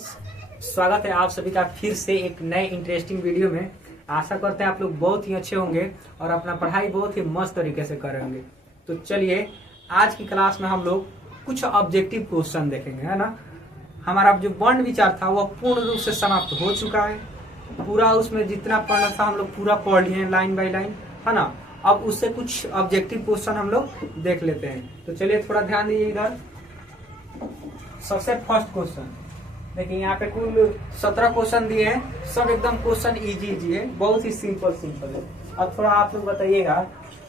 स्वागत है आप सभी का फिर से एक नए इंटरेस्टिंग वीडियो में। आशा करते हैं आप लोग बहुत ही अच्छे होंगे और अपना पढ़ाई बहुत ही मस्त तरीके से कर रहे होंगे। तो चलिए आज की क्लास में हम लोग कुछ ऑब्जेक्टिव क्वेश्चन देखेंगे, है ना। हमारा जो वर्ण विचार था वह पूर्ण रूप से समाप्त हो चुका है। पूरा उसमें जितना पढ़ना था हम लोग पूरा पढ़ लिए लाइन बाई लाइन, है ना। अब उससे कुछ ऑब्जेक्टिव क्वेश्चन हम लोग देख लेते हैं। तो चलिए थोड़ा ध्यान दीजिए इधर। सबसे फर्स्ट क्वेश्चन देखिए, यहाँ पे कुल 17 क्वेश्चन दिए हैं। सब एकदम क्वेश्चन इजी है, बहुत ही सिंपल है। अब थोड़ा आप लोग बताइएगा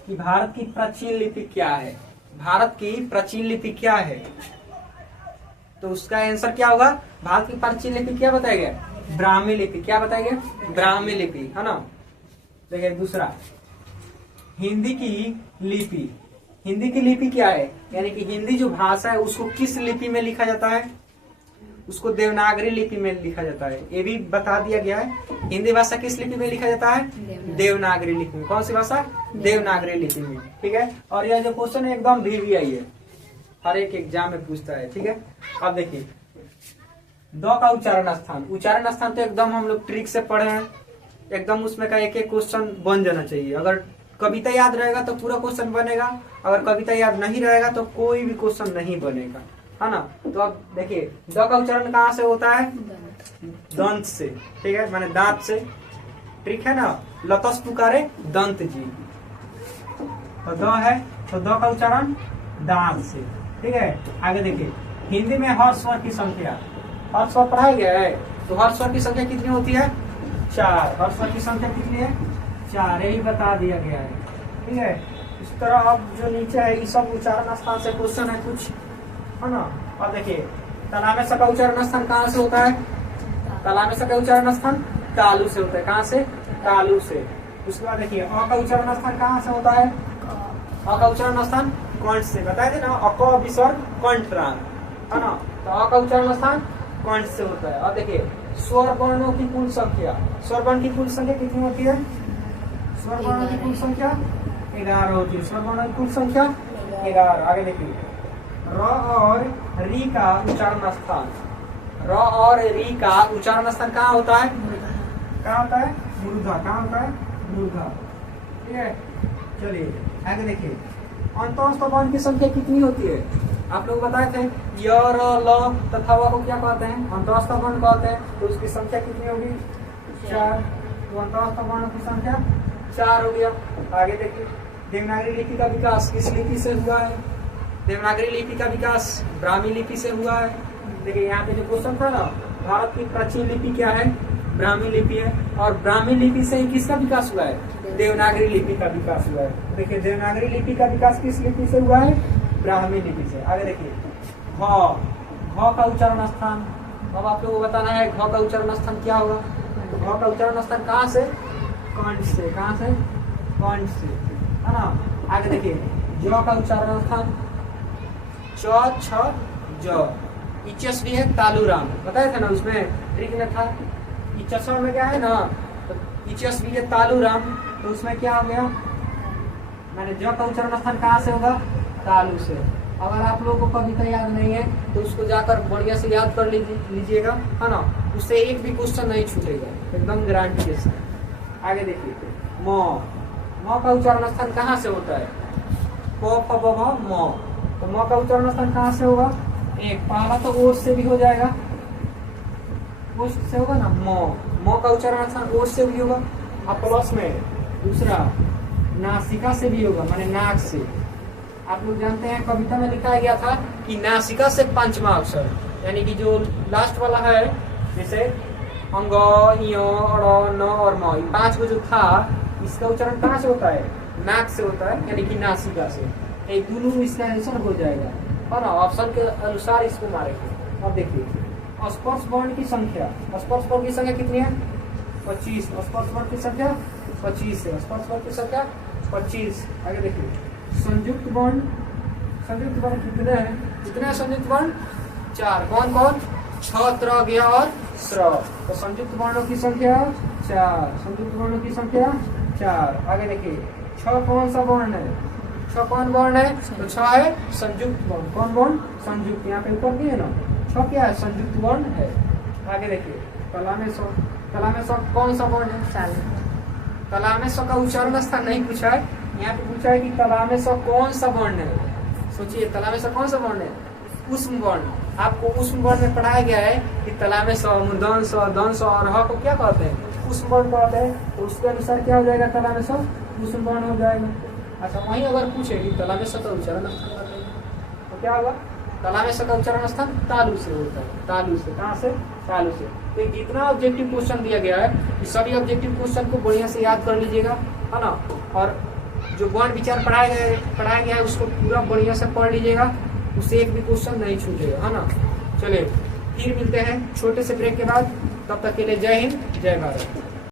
कि भारत की प्राचीन लिपि क्या है। भारत की प्राचीन लिपि क्या है, तो उसका आंसर क्या होगा। भारत की प्राचीन लिपि क्या बताया गया, ब्राह्मी लिपि। क्या बताया गया, ब्राह्मी लिपि, है ना। देखिए दूसरा, हिंदी की लिपि। हिंदी की लिपि क्या है, यानी कि हिंदी जो भाषा है उसको किस लिपि में लिखा जाता है, उसको देवनागरी लिपि में लिखा जाता है। ये भी बता दिया गया है। हिंदी भाषा किस लिपि में लिखा जाता है, देवनागरी लिपि में। कौन सी भाषा, देवनागरी लिपि में, ठीक है। और यह जो क्वेश्चन है एकदम VVI है, हर एक एग्जाम में पूछता है, ठीक है। अब देखिए द का उच्चारण स्थान। उच्चारण स्थान तो एकदम हम लोग ट्रिक से पढ़े हैं, एकदम उसमें का एक एक क्वेश्चन बन जाना चाहिए। अगर कविता याद रहेगा तो पूरा क्वेश्चन बनेगा, अगर कविता याद नहीं रहेगा तो कोई भी क्वेश्चन नहीं बनेगा, है ना। तो अब देखिए द का उच्चारण कहाँ से होता है, दंत से, ठीक है, माने दांत से, ठीक है ना। लतस पुकारे दंत जी, तो द है तो द का उच्चारण दांत से, ठीक है। आगे देखिए हिंदी में हर स्वर की संख्या, हर स्वर पढ़ाया गया है, तो हर स्वर की संख्या कितनी होती है, 4। हर स्वर की संख्या कितनी है, 4 ही बता दिया गया है, ठीक है। इस तरह अब जो नीचे है ये सब उच्चारण स्थान से क्वेश्चन है कुछ, है ना। और देखिए तलामेसा का उच्चारण स्थान कहाँ से होता है, तलामेसा का उच्चारण स्थान तालु से होता है। कहाँ से, तालु से। उसके बाद देखिए अ का उच्चारण स्थान कहाँ से होता है, अ का उच्चारण स्थान कंठ से। बताए थे ना, अक विसर्ग कंठ राग, है ना। तो अ का उच्चारण स्थान कंठ से होता है। और देखिए स्वर वर्णों की कुल संख्या, स्वर वर्ण की कुल संख्या कितनी होती है, स्वर वर्णों की कुल संख्या 11 होती है। स्वर वर्णों की कुल संख्या 11। आगे देखिए र और री का उच्चारण स्थान, र और री का उच्चारण स्थान कहाँ होता है, कहाँ होता है, मूर्धा। कहाँ होता है, मूर्धा, ठीक है। चलिए आगे देखिए अंतःस्थ वर्ण की संख्या कितनी होती है। आप लोग बताए थे य र ल तथा व को क्या कहते हैं, अंतःस्थ वर्ण कहते हैं। तो उसकी संख्या कितनी होगी, 4। तो अंतःस्थ वर्ण की संख्या 4 हो गया। आगे देखिए देवनागरी लिपि का विकास किस लिपि से हुआ है, देवनागरी लिपि का विकास ब्राह्मी लिपि से हुआ है। देखिए यहाँ पे जो क्वेश्चन था ना, भारत की प्राचीन लिपि क्या है, ब्राह्मी लिपि है। और ब्राह्मी लिपि से ही किसका विकास हुआ है, देवनागरी लिपि का विकास हुआ है। देखिए देवनागरी लिपि का विकास किस लिपि से हुआ है, ब्राह्मी लिपि से। आगे देखिए घ का उच्चारण स्थान। अब आप लोगों को बताना है घ का उच्चारण स्थान क्या होगा। तो घ का उच्चारण स्थान कहाँ से, कंठ से। कहाँ से, कंठ से, है ना। आगे देखिए ज का उच्चारण स्थान च छ ज। इचस भी है तालुराम, बताया था ना उसमें ट्रिक में था। इचस में क्या है ना, तो इचस भी है तालुराम, तो उसमें क्या हो गया, मैंने ज का उच्चारण स्थान कहाँ से होगा, तालु से। अगर आप लोगों को कविता याद नहीं है तो उसको जाकर बढ़िया से याद कर लीजिएगा, है ना। उससे एक भी क्वेश्चन नहीं छूटेगा, एकदम गारंटी के साथ। आगे देखिए म का उच्चारण स्थान कहाँ से होता है, क फ ब भ म। तो म का उच्चारण स्थान कहाँ से होगा, एक पहला तो ओठ से भी हो जाएगा, ओठ से होगा ना म का उच्चारण स्थान ओठ से भी होगा। और प्लस में दूसरा नासिका से भी होगा, माने नाक से। आप लोग जानते हैं कविता में लिखा गया था कि नासिका से पंचमा अक्षर, यानी कि जो लास्ट वाला है, जैसे अंग य अड़ न और म, 5 को जो था इसका उच्चारण कहाँ से होता है, नाक से होता है, यानी कि नासिका से। ये दोनों इसका आंसर हो जाएगा, और ऑप्शन के अनुसार इसको मारेंगे। अब देखिए स्पर्श वर्ण की संख्या, स्पर्श वर्ण की संख्या कितनी है, 25। स्पर्श वर्ण की संख्या 25 है, स्पर्श वर्ण की संख्या 25। आगे देखिए संयुक्त वर्ण, संयुक्त वर्ण कितने हैं, कितने हैं संयुक्त वर्ण, 4। कौन कौन, छ त्र ज्ञ और स्र। तो संयुक्त वर्णों की संख्या 4, संयुक्त वर्णों की संख्या 4। आगे देखिए छ कौन सा वर्ण है, छ कौन वर्ण है, तो छ है संयुक्त वर्ण। कौन वर्ण, संयुक्त। यहाँ पे ऊपर भी है ना, छ क्या है, संयुक्त वर्ण है। आगे देखिए, तलामेसो कौन सा वर्ण है? तलामेसो का उच्चारण स्थान नहीं पूछा है, यहाँ पे पूछा है कि तलामेसो कौन सा वर्ण है। सोचिए तलामेसो कौन सा वर्ण है? उष्म वर्ण। आपको उष्म वर्ण में पढ़ाया गया है कि तलामेसो, मूर्धन्य, दंश और ह को क्या कहते हैं? उष्म वर्ण कहते हैं। तो उसके अनुसार क्या हो जाएगा? तलामेसो उष्म वर्ण हो जाएगा। अच्छा, वहीं अगर पूछे कि तलामेसो का उच्चारण स्थान बताइए, तो क्या होगा? तलामेसो का उच्चारण स्थान तालु से होता है। तालु से, कहाँ से? तालु से। तो जितना ऑब्जेक्टिव क्वेश्चन दिया गया है, इस सभी ऑब्जेक्टिव क्वेश्चन को बढ़िया से याद कर लीजिएगा, है ना। और जो वर्ण विचार पढ़ाया गया है उसको पूरा बढ़िया से पढ़ लीजिएगा, उससे एक भी क्वेश्चन नहीं छूटेगा, है ना। चलिए फिर मिलते हैं छोटे से ब्रेक के बाद, तब तक के लिए जय हिंद, जय भारत।